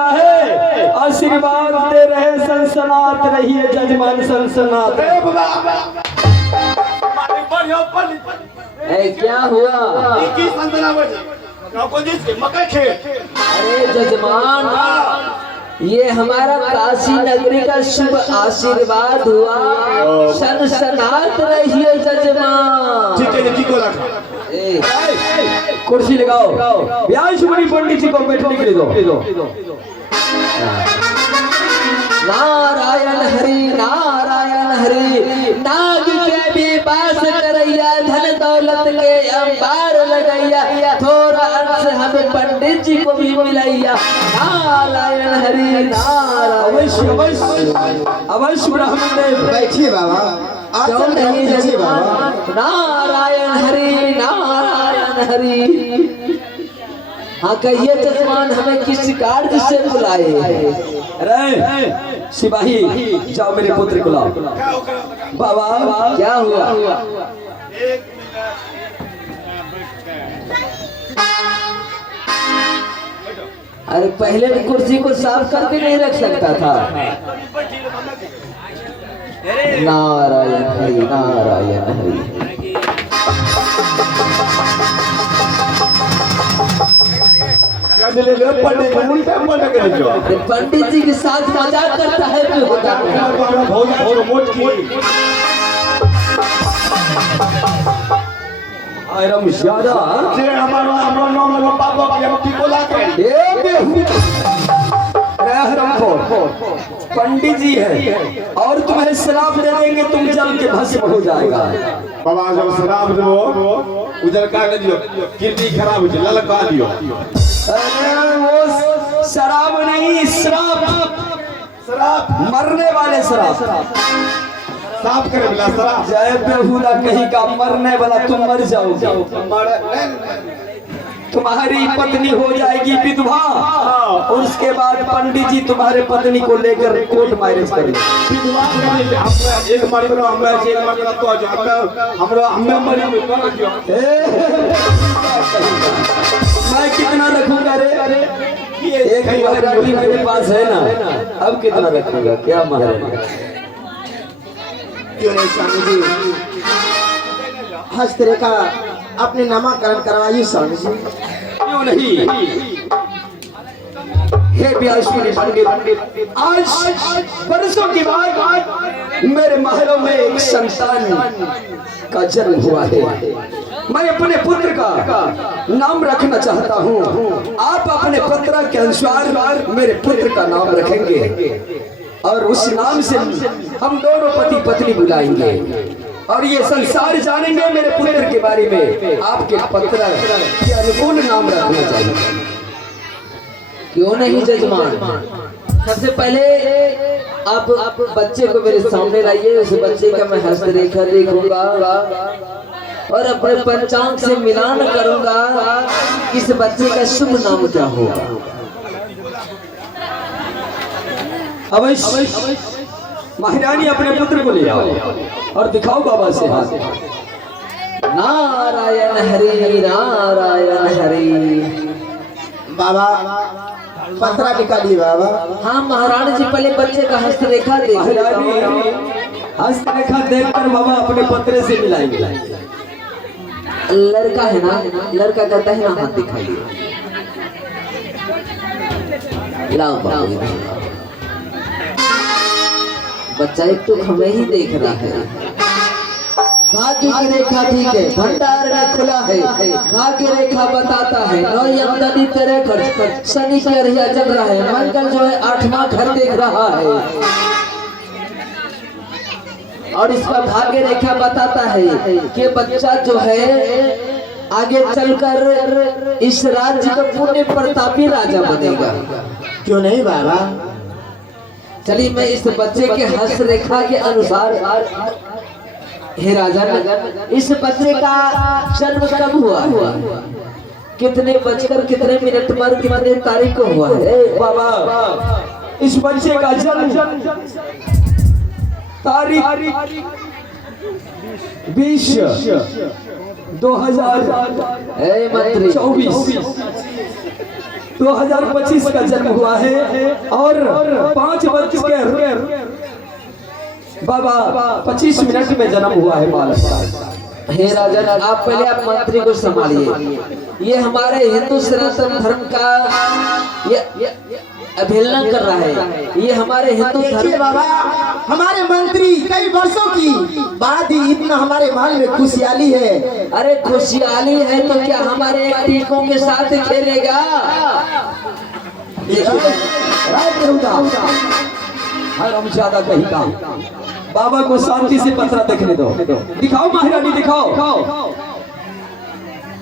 मिला है। आशीर्वाद दे रहे सनसनात रहिए जजमान सनसनात। क्या हुआ? अरे जजमान, ये हमारा काशी नगरी का शुभ आशीर्वाद हुआ। सनसनात रहिए जजमान। कुर्सी लगाओ। व्यासमुनि पंडित जी को बैठने के लिए दो। नारायण हरि नारायण हरि, नाग के भी बास करैया, धन दौलत के अंबार लगैया, थोड़ा अंश हमें पंडित जी को भी मिलैया। नारायण हरि नारायण। अवश्य ब्राह्मण बैठिए बाबा। क्यों नहीं जजमान? नारायण हरि नारायण हरि। हाँ कहिए जजमान, हमें किस कार्य से बुलाए? अरे सिपाही, जाओ मेरे पुत्र को लाओ। बाबा क्या हुआ? अरे पहले भी कुर्सी को साफ करके नहीं रख सकता था। नारायण हरि नारायण हरि। पंडित जी के साथ मजाक करता है क्यों? ज्यादा पंडित जी है और तुम्हें शराब दे देंगे, तुम जल के भस्म हो जाएगा। बाबा जब शराब दो उधर का दियो, किडनी खराब हो जाए, ललका दियो। अरे वो शराब नहीं, शराब मरने वाले शराब। साफ करे बिला शराब। जय बेहुदा कहीं का मरने वाला, तुम मर जाओगे। तुम्हारी पत्नी हो जाएगी विधवा और उसके बाद पंडित जी तुम्हारे पत्नी को लेकर कोर्ट मैरिज करेंगे। एक मरना तो मैं कितना रखूंगा रे? एक ही मेरे पास है ना, अब कितना रखूंगा? क्या महाराज? क्यों नहीं स्वामी जी, हस्तरेखा अपने नामाकरण करवाइए स्वामी जी। क्यों नहीं? हे व्यासमुनि पंडित, आज बरसों के बाद मेरे महलों में एक संतान का जन्म हुआ है। मैं अपने पुत्र का नाम रखना चाहता हूँ। आप अपने पत्र के अनुसार मेरे पुत्र का नाम रखेंगे और उस नाम से हम दोनों पति पत्नी बुलाएंगे और ये संसार जानेंगे मेरे पुत्र के बारे में। आपके पत्र के अनुकूल नाम रखना चाहिए। क्यों नहीं जजमान? सबसे पहले आप बच्चे को मेरे सामने लाइए। उस बच्चे का मैं हस्तरेखा देखूंगा और अपने पंचांग से मिलान करूंगा। इस बच्चे का शुभ नाम क्या होगा? अवश्य महारानी अपने पुत्र को ले आओ और दिखाओ बाबा से हाथ। नारायण हरि नारायण हरि। बाबा पत्रा निकालिए बाबा। हाँ महारानी जी, पहले बच्चे का हस्तरेखा देखिए। हस्तरेखा देखकर बाबा अपने पत्रे से मिलाएंगे। लड़का है ना? लड़का का दाहिना हाथ दिखाइए। लाओ बाबू। बच्चा एक तो हमें ही देख रहा है। भाग्य की रेखा ठीक है, भंडार में खुला है। भाग्य रेखा बताता है नौ यमदनी तेरे खर्च, शनि की अरिया जल रहा है। मंगल जो है 8वां घर देख रहा है और इसका भाग्य रेखा बताता है कि बच्चा जो है आगे चलकर इस राज्य का पुण्य प्रतापी राजा बनेगा। क्यों नहीं बाबा? चलिए मैं इस बच्चे के हस्तरेखा के अनुसार, हे राजा, इस बच्चे का जन्म कब हुआ है? कितने बजकर कितने मिनट पर कितने तारीख को हुआ है? बाबा इस बच्चे का जन्म तारीख 20/2024 2025 का जन्म हुआ है और 5 बज के बाबा 25 मिनट में जन्म हुआ है बालक का। हे राजन, आप पहले आप मंत्री को संभालिए। ये हमारे हिंदू सनातन धर्म का ये अवहेलना कर रहा है। ये हमारे हिंदू देखिए धर्म बाबा, हमारे मंत्री कई वर्षों की बाद ही इतना हमारे महल में खुशहाली है। अरे खुशहाली है तो क्या हमारे एक टीकों के साथ खेलेगा? हम ज्यादा कहीं का बाबा को शांति से पत्रा देखने दो। दिखाओ महारानी, दिखाओ।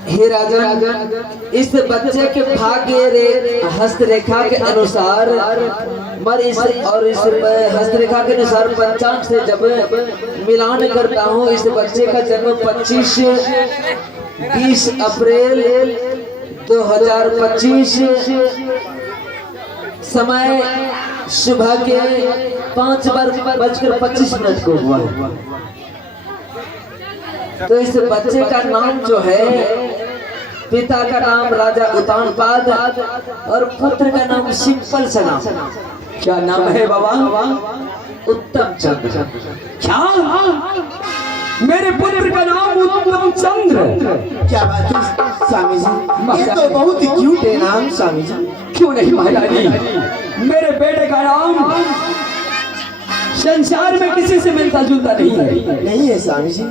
हे राजन, इस बच्चे के भाग्य हस्तरेखा के अनुसार इस हस्तरेखा के अनुसार पंचांग से जब मिलान करता हूँ, इस बच्चे का जन्म 20 अप्रैल 2025 समय सुबह के 5:25 को हुआ है। तो इस बच्चे का नाम जो है, पिता का नाम राजा उतानपाद और पुत्र का नाम सिंपल सा नाम। क्या नाम है बाबा? उत्तम चंद्र। क्या? मेरे पुत्र का नाम उत्तम चंद्र। क्या बात है स्वामी जी, ये तो बहुत ही क्यूट है नाम स्वामी जी। क्यों नहीं महारानी, मेरे बेटे का नाम संसार में किसी से मिलता जुलता नहीं है। नहीं है स्वामी जी।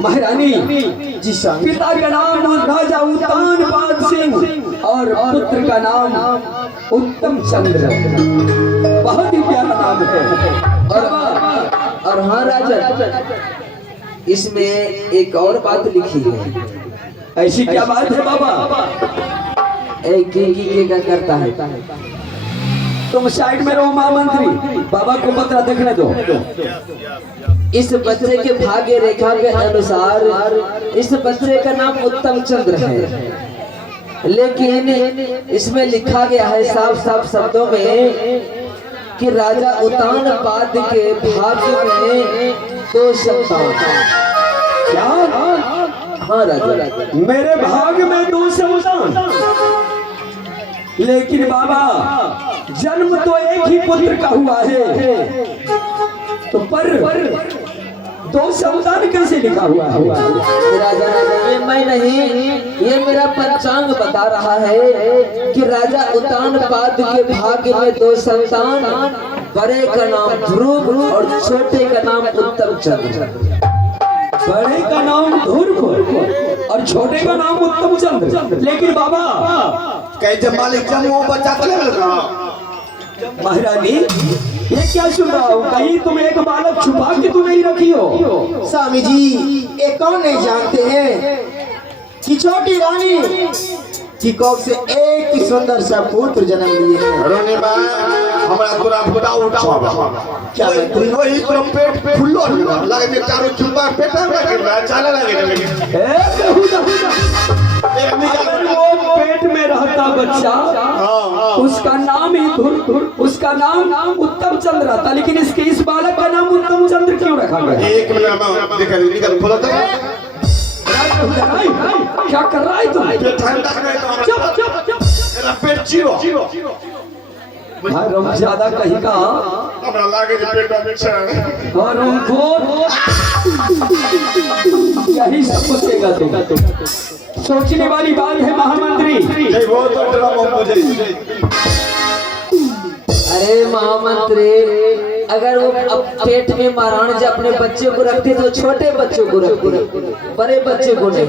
महारानी जी स्वामी, पिता का नाम राजा उतानपाद सिंह और पुत्र का नाम उत्तम चंद्र। बहुत ही प्यारा नाम है। और हाँ राजा, इसमें एक और बात लिखी है। ऐसी क्या बात है बाबा? एक क्या करता है? तुम साइड में रहो महामंत्री, बाबा को पत्रा देखने दो। इस बच्चे के भाग्य रेखा के अनुसार इस बच्चे का नाम उत्तम चंद्र है, लेकिन इसमें लिखा गया है साफ शब्दों में कि राजा उतानपाद के भाग्य में 2 संतान। क्या? हाँ राजा, मेरे भाग्य में 2 संतान, लेकिन बाबा जन्म तो एक ही पुत्र का हुआ है, तो पर 2 संतान कैसे लिखा हुआ है? राजा ये मैं नहीं, ये मेरा पंचांग बता रहा है कि राजा उतानपाद के भाग्य में 2 संतान, बड़े का नाम ध्रुव और छोटे का नाम उत्तम चंद्र। बड़े का नाम ध्रुव और छोटे का नाम उत्तम चंद्र। लेकिन बाबा कहीं मालिक जन्म बच्चा तो नहीं लगा। महारानी ये क्या सुन रहा हूँ? कहीं तुम एक बालक छुपा के तो नहीं रखी हो? स्वामी जी, ये कौन नहीं जानते हैं कि छोटी रानी की कोख से एक ही सुंदर सा पुत्र जन्म लिए हैं। रोने बा हमरा तोरा फुटा उठा क्या तुम वही तुम पेट फुल्लो लगे में चारों चुम्बा पेटा में के चला लगे वो पेट में रहता बच्चा, उसका नाम ही उसका नाम उत्तम चंद्र था, लेकिन इसके इस बालक का नाम उत्तम चंद्र क्यों रखा गया? एक मिनट देखा निकल खोलो तो क्या कर रहा है तुम? पेट ठंडा करे तो हमरा पेट चिरो हम ज्यादा कहीं का हमरा लागे जे पेट में छ और उनको यही सब पूछेगा तुम। सोचने वाली बात है महामंत्री। नहीं वो तो ड्रामा मुझे। अरे महामंत्री, अगर वो अब पेट में महारानी जी अपने बच्चे को रखते तो छोटे बच्चों को रखते, बड़े बच्चे को नहीं।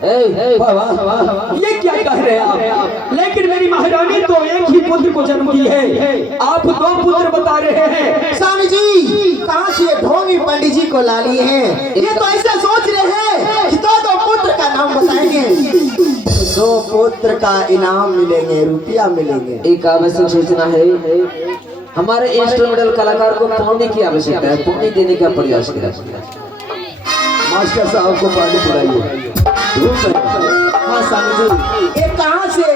ये क्या कह रहे हैं आप? लेकिन मेरी महारानी तो एक ही पुत्र को जन्म दी है, आप 2 पुत्र बता रहे हैं। स्वामी जी, कहाँ से ढोंगी पंडित जी को ला लिए हैं? ये तो ऐसा सोच रहे हैं कि 2 पुत्र का नाम बताएंगे, 2 पुत्र का इनाम मिलेंगे, रुपया मिलेंगे। एक आवश्यक सूचना है, हमारे इंस्ट्रूमेंटल कलाकार को पानी की आवश्यकता है, पानी देने का प्रयास करें। मास्टर साहब को पानी पिलाइए। हाँ स्वामी जी, ये कहाँ से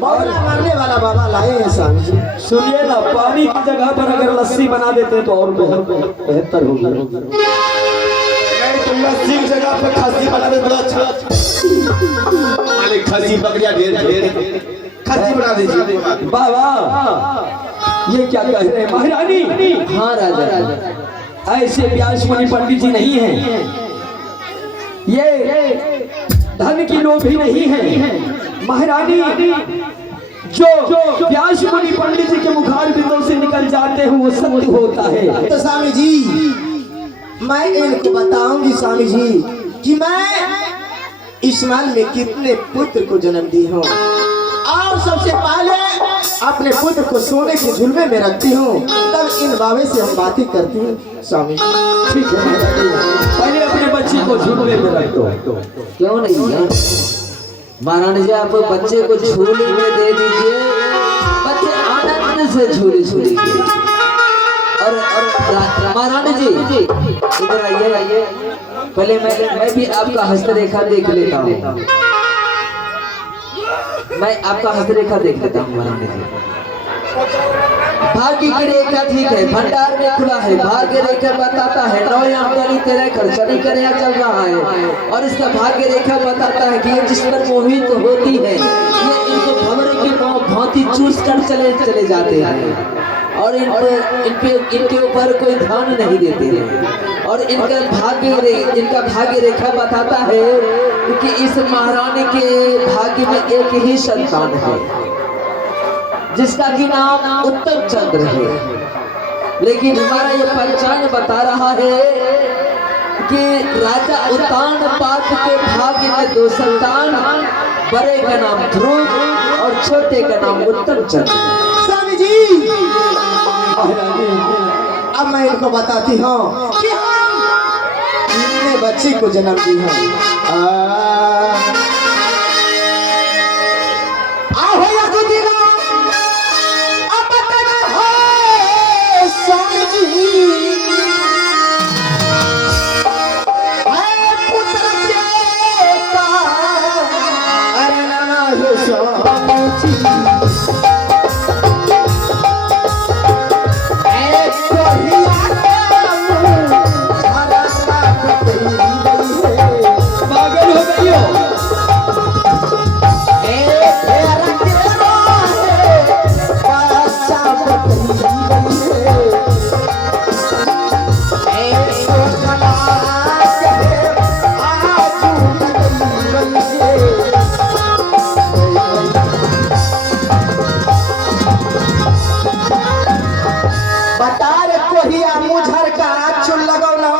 मौला मारने वाला बाबा लाए हैं स्वामी जी? सुनिए ना, पानी की जगह पर अगर लस्सी बना देते तो और बेहतर होगी। नहीं तुम सींग जगह पे खस्सी बना दे तो अच्छा। मालिक खस्सी बकरियां ढेर खस्सी बना दीजिए। बाबा ये क्या कह रहे हैं महारानी? हाँ राजा, ऐसे व्यास मुनि पंडित जी नहीं हैं, ये धन की लोभी नहीं है महारानी। जो व्यास मुनि पंडित जी के मुखार बिंदों से निकल जाते हैं वो सत्य होता है। तो स्वामी जी मैं इनको बताऊंगी स्वामी जी कि मैं इस माल में कितने पुत्र को जन्म दी हूँ, और सबसे पहले अपने पुत्र को सोने के झुलमे में रखती हूँ, तब इन बाबे से हम बातें करती हूँ स्वामी। ठीक है महारानी, पहले अपने बच्चे को झुलवे में रख दो। क्यों नहीं यार महारानी जी, आप बच्चे को झूले में दे दीजिए, बच्चे आनंद से झूले झूलेंगे। और महारानी जी इधर आइए, पहले मैं भी आपका हस्तरेखा देख लेता हूँ, मैं आपका हस्तरेखा देख लेता हूँ महारानी जी। भाग्य की रेखा ठीक है, भंडार में खुला है, भाग्य रेखा बताता है 9 आमदनी 13 खर्चनी करया चल रहा है, और इसका भाग्य रेखा बताता है कि ये जिस पर मोहित होती है ये इनको भंवरे की भांति चूस कर चले जाते हैं, और इनके ऊपर कोई ध्यान नहीं देते हैं। और इनका भाग्य रेखा बताता है कि इस महारानी के भाग्य में एक ही संतान है जिसका कि नाम उत्तम चंद्र है, लेकिन हमारा ये पंचांग बता रहा है कि राजा उत्तान पाद के भाग्य में 2 संतान, बड़े का नाम ध्रुव और छोटे का नाम उत्तम चंद्र। स्वामी जी अब मैं इनको बताती हूँ कि हम कितने बच्चे को जन्म दी है। आओ या तो दिनो अब बताना हो स्वामी जी, है पुत्र के का अरे ना हो स्वामी जी। पागल हो गई हो? बता रे कोहिया मुझर का चुल लगौना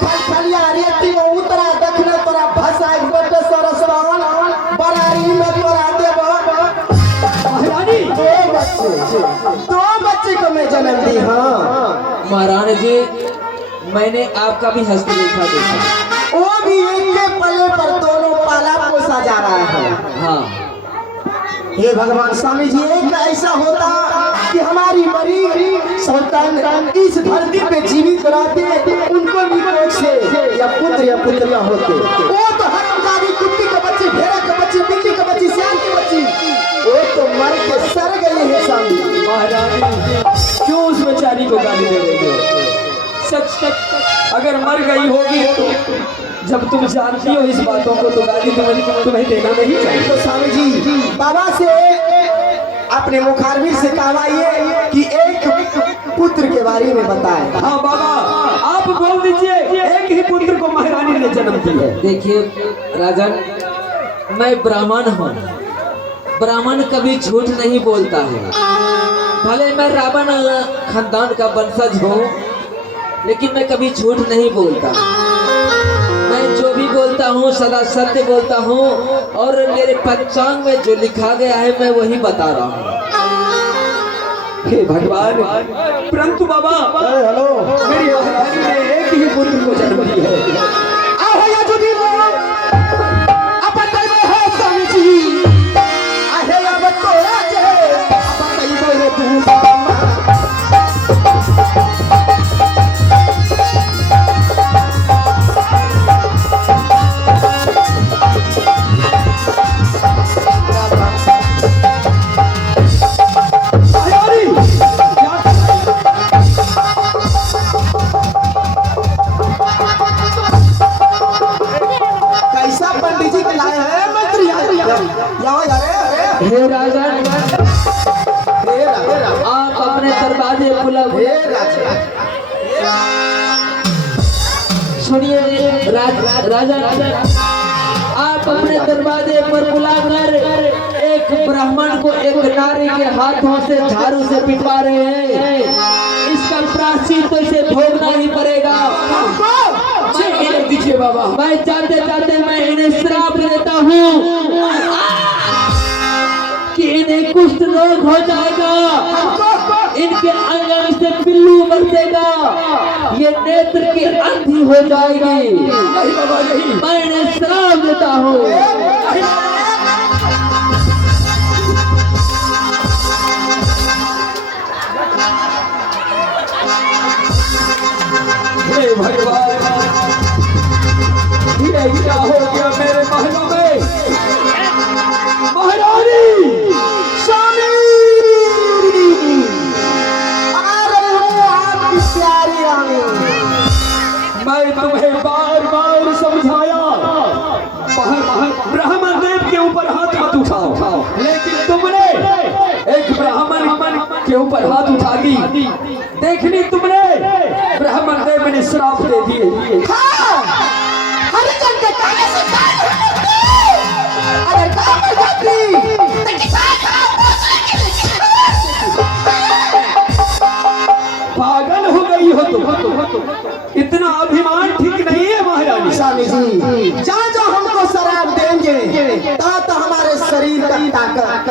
खलखलिया रेती में उतरा देखने तोरा भसाई बेटे सरसवान बरारी में तोरा देब। महारानी 2 बच्चे को मैं जन्म दी। हाँ महारानी जी मैंने आपका भी हस्तरेखा देखा, वो भी एक के पल्ले पर दोनों पाला पोसा जा रहा है। हाँ हे भगवान स्वामी जी, एक ऐसा होता कि हमारी मरी संतान इस धरती पे जीवित रहते, उनको भी कोख से या पुत्र या पुत्रियां होते। वो तो हरामजादी कुत्ती के बच्चे, भेड़ा के बच्चे, बिल्ली के बच्चे, सियार के बच्चे, वो तो मर के सड़ गए हैं स्वामी। महारानी क्यों उस बेचारी को गाली दे रही हो? सच अगर मर गई होगी तो जब तुम जानती हो इस बातों को तो गाली तुम्हें देना नहीं चाहिए। तो स्वामी जी बाबा से अपने मुखारबिन से कहवाइए कि एक पुत्र के बारे में बताए। हाँ बाबा आप बोल दीजिए, एक ही पुत्र को महारानी ने जन्म दी है। देखिए राजन, मैं ब्राह्मण हूँ, ब्राह्मण कभी झूठ नहीं बोलता है। भले मैं रावण खानदान का वंशज हूँ, लेकिन मैं कभी झूठ नहीं बोलता। मैं जो भी बोलता हूँ सदा सत्य बोलता हूँ, और मेरे पंचांग में जो लिखा गया है मैं वही बता रहा हूँ। हे भगवान, परंतु बाबा हेलो मेरी महारानी ने एक ही पुत्र को जन्म दी है। आओ या जुदी अब बताइए हो स्वामी जी, आहे अब तोरा जे बताइए रे तू। सुनिए राजा आप अपने दरवाजे पर बुलाकर एक ब्राह्मण को एक नारी के हाथों से झाड़ू से पिटवा रहे हैं। इसका प्रायश्चित तो इसे भोगना ही पड़ेगा। दीजिए बाबा। मैं चाहते चाहते मैं इन्हें श्राप देता हूँ कि इन्हें कुष्ठ रोग हो जाएगा, इनके अंग से पिल्लू बरसेगा, ये नेत्र की अंधी हो जाएगी। मैं इन्हें श्राप देता हूँ। हे भगवान, ये क्या हो गया मेरे महलों में? महारानी स्वामी आ रहे हो आपकी प्यारी रानी। मैं तुम्हें बार बार समझाया ब्राह्मण देव के ऊपर हाथ मत उठाओ, लेकिन तुमने एक ब्राह्मण के ऊपर हाथ उठा दी। देखनी तुमने ब्राह्मण देव ने श्राप दे दिए। हरिजन के काने से कान उड़ते। अगर काम हो जाती तो किसान पागल हो गई हो तुम। इतना अभिमान ठीक नहीं है महारानी। स्वामी जी जहाँ जो हमको शराब देंगे तो हमारे शरीर का ताकत